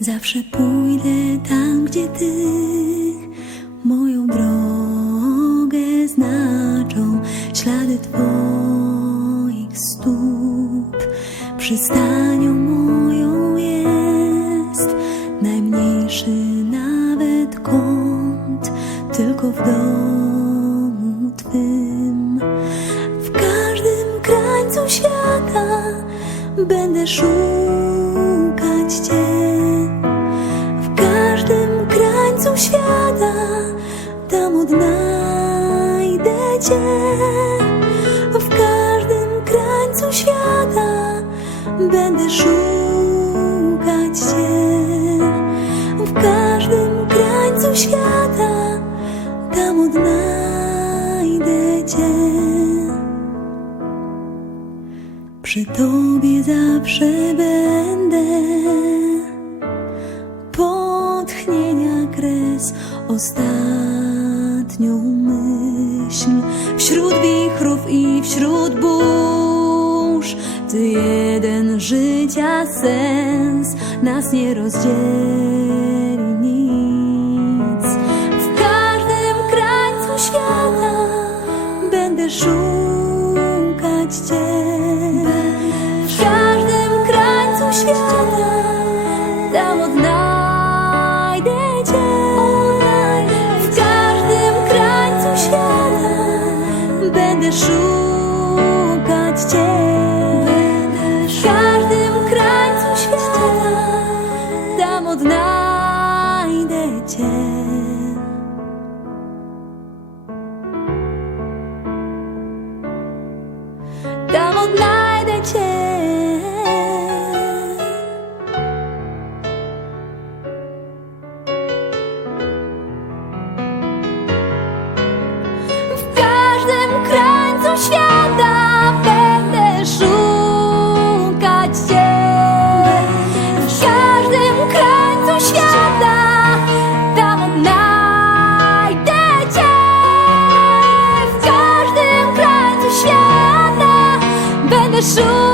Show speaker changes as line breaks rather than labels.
Zawsze pójdę tam, gdzie Ty moją drogę znaczą. Ślady Twoich stóp przystanią moją jest najmniejszy nawet kąt, tylko w domu Twym. W każdym krańcu świata będę szukać Cię. Świata tam odnajdę Cię. W każdym krańcu świata będę szukać Cię. W każdym krańcu świata tam odnajdę Cię. Przy Tobie zawsze będę. Ostatnią myśl. Wśród wichrów i wśród burz, Ty jeden życia sens nas nie rozdzieli szukać Cię. W każdym krańcu świata Tam odnajdę Cię. Tam odnajdę 树